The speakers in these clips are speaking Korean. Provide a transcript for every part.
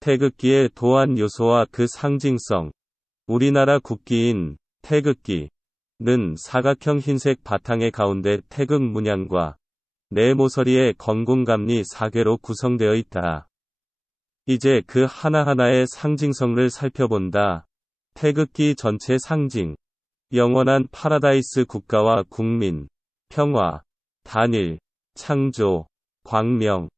태극기의 도안 요소와 그 상징성. 우리나라 국기인 태극기는 사각형 흰색 바탕의 가운데 태극 문양과 네 모서리의 건공감리 사괴로 구성되어 있다. 이제 그 하나하나의 상징성을 살펴본다. 태극기 전체 상징. 영원한 파라다이스 국가와 국민, 평화, 단일, 창조, 광명,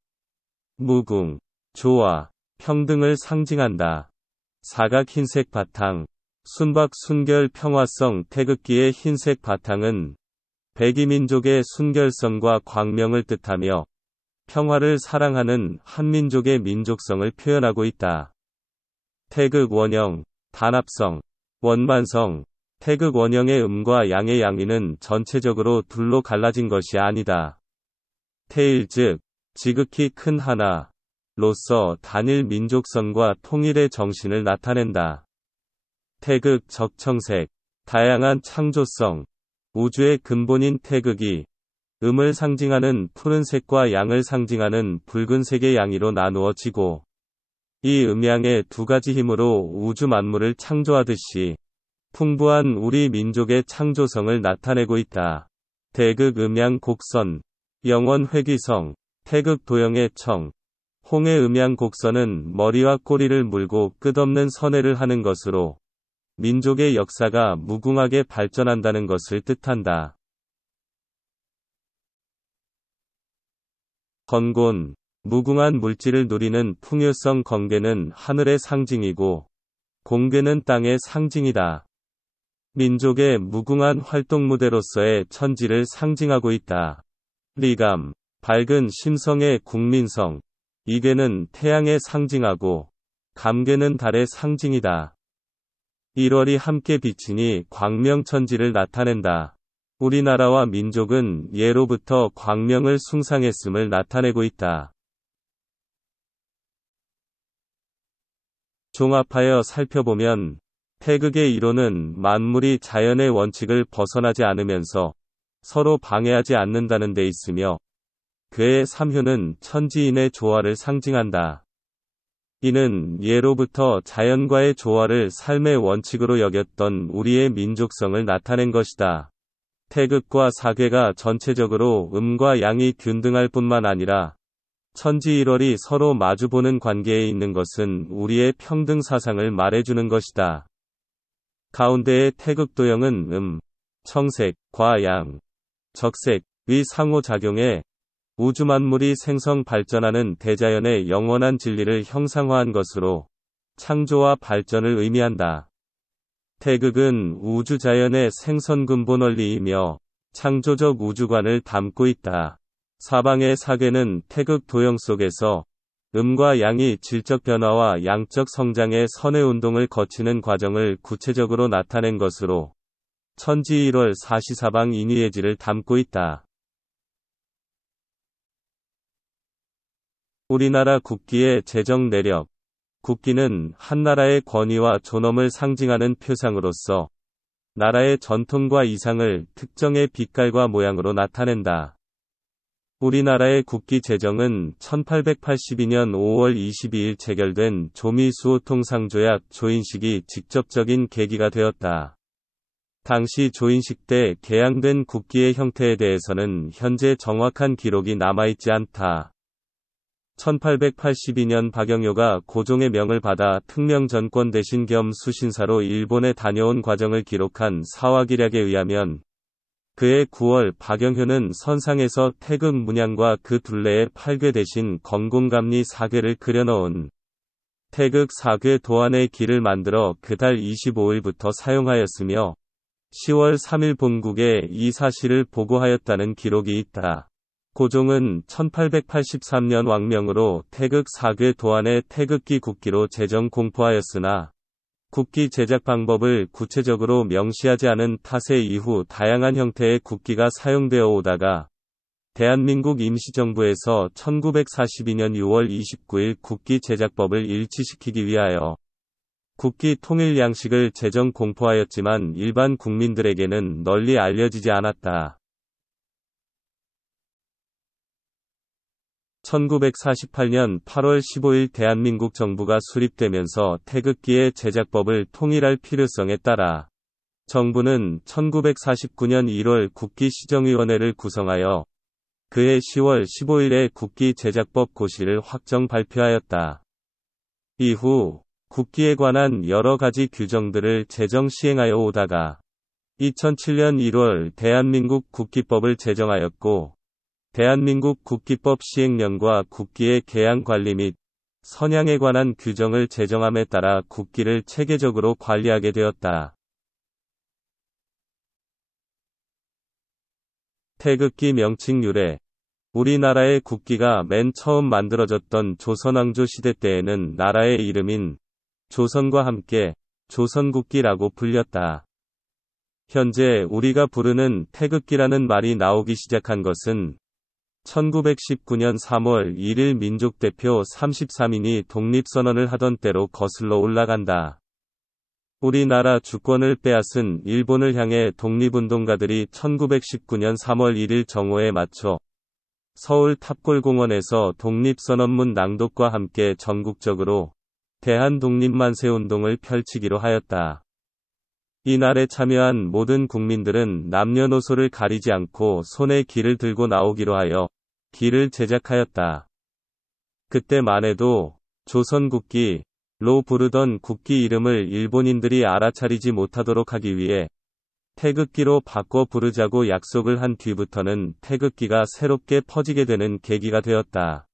무궁, 조화, 평등을 상징한다. 사각 흰색 바탕. 순박 순결 평화성. 태극기의 흰색 바탕은 백이민족의 순결성과 광명을 뜻하며 평화를 사랑하는 한민족의 민족성을 표현하고 있다. 태극 원형, 단합성, 원만성. 태극 원형의 음과 양의 양위는 전체적으로 둘로 갈라진 것이 아니다. 태일 즉 지극히 큰 하나로서 단일 민족성과 통일의 정신을 나타낸다. 태극 적청색, 다양한 창조성. 우주의 근본인 태극이 음을 상징하는 푸른색과 양을 상징하는 붉은색의 양위로 나누어지고, 이 음양의 두 가지 힘으로 우주 만물을 창조하듯이 풍부한 우리 민족의 창조성을 나타내고 있다. 태극 음양 곡선, 영원 회귀성. 태극 도형의 청, 홍의 음양 곡선은 머리와 꼬리를 물고 끝없는 선회를 하는 것으로 민족의 역사가 무궁하게 발전한다는 것을 뜻한다. 건곤, 무궁한 물질을 누리는 풍요성. 건괴는 하늘의 상징이고 공괴는 땅의 상징이다. 민족의 무궁한 활동 무대로서의 천지를 상징하고 있다. 리감, 밝은 심성의 국민성. 이괴는 태양의 상징하고 감괴는 달의 상징이다. 1월이 함께 비치니 광명천지를 나타낸다. 우리나라와 민족은 예로부터 광명을 숭상했음을 나타내고 있다. 종합하여 살펴보면 태극의 이론은 만물이 자연의 원칙을 벗어나지 않으면서 서로 방해하지 않는다는 데 있으며, 그의 삼효는 천지인의 조화를 상징한다. 이는 예로부터 자연과의 조화를 삶의 원칙으로 여겼던 우리의 민족성을 나타낸 것이다. 태극과 사괴가 전체적으로 음과 양이 균등할 뿐만 아니라 천지일월이 서로 마주보는 관계에 있는 것은 우리의 평등 사상을 말해주는 것이다. 가운데의 태극 도형은 청색,과 양, 적색의 상호작용에 우주 만물이 생성 발전하는 대자연의 영원한 진리를 형상화한 것으로 창조와 발전을 의미한다. 태극은 우주 자연의 생선 근본 원리이며 창조적 우주관을 담고 있다. 사방의 사괴는 태극 도형 속에서 음과 양이 질적 변화와 양적 성장의 선의 운동을 거치는 과정을 구체적으로 나타낸 것으로 천지일월 사시사방 인위예지를 담고 있다. 우리나라 국기의 제정 내력. 국기는 한 나라의 권위와 존엄을 상징하는 표상으로서 나라의 전통과 이상을 특정의 빛깔과 모양으로 나타낸다. 우리나라의 국기 제정은 1882년 5월 22일 체결된 조미수호통상조약 조인식이 직접적인 계기가 되었다. 당시 조인식 때 개양된 국기의 형태에 대해서는 현재 정확한 기록이 남아있지 않다. 1882년 박영효가 고종의 명을 받아 특명전권 대신 겸 수신사로 일본에 다녀온 과정을 기록한 사화기략에 의하면 그해 9월 박영효는 선상에서 태극 문양과 그 둘레에 팔괘 대신 건공감리 사괴를 그려넣은 태극 사괴 도안의 기를 만들어 그달 25일부터 사용하였으며 10월 3일 본국에 이 사실을 보고하였다는 기록이 있다. 고종은 1883년 왕명으로 태극 사괴 도안의 태극기 국기로 제정 공포하였으나 국기 제작 방법을 구체적으로 명시하지 않은 탓에 이후 다양한 형태의 국기가 사용되어 오다가 대한민국 임시정부에서 1942년 6월 29일 국기 제작법을 일치시키기 위하여 국기 통일 양식을 제정 공포하였지만 일반 국민들에게는 널리 알려지지 않았다. 1948년 8월 15일 대한민국 정부가 수립되면서 태극기의 제작법을 통일할 필요성에 따라 정부는 1949년 1월 국기시정위원회를 구성하여 그해 10월 15일에 국기 제작법 고시를 확정 발표하였다. 이후 국기에 관한 여러 가지 규정들을 제정 시행하여 오다가 2007년 1월 대한민국 국기법을 제정하였고, 대한민국 국기법 시행령과 국기의 개양 관리 및 선양에 관한 규정을 제정함에 따라 국기를 체계적으로 관리하게 되었다. 태극기 명칭 유래. 우리나라의 국기가 맨 처음 만들어졌던 조선왕조 시대 때에는 나라의 이름인 조선과 함께 조선국기라고 불렸다. 현재 우리가 부르는 태극기라는 말이 나오기 시작한 것은 1919년 3월 1일 민족대표 33인이 독립선언을 하던 때로 거슬러 올라간다. 우리나라 주권을 빼앗은 일본을 향해 독립운동가들이 1919년 3월 1일 정오에 맞춰 서울 탑골공원에서 독립선언문 낭독과 함께 전국적으로 대한독립만세운동을 펼치기로 하였다. 이날에 참여한 모든 국민들은 남녀노소를 가리지 않고 손에 기를 들고 나오기로 하여 기를 제작하였다. 그때만 해도 조선국기로 부르던 국기 이름을 일본인들이 알아차리지 못하도록 하기 위해 태극기로 바꿔 부르자고 약속을 한 뒤부터는 태극기가 새롭게 퍼지게 되는 계기가 되었다.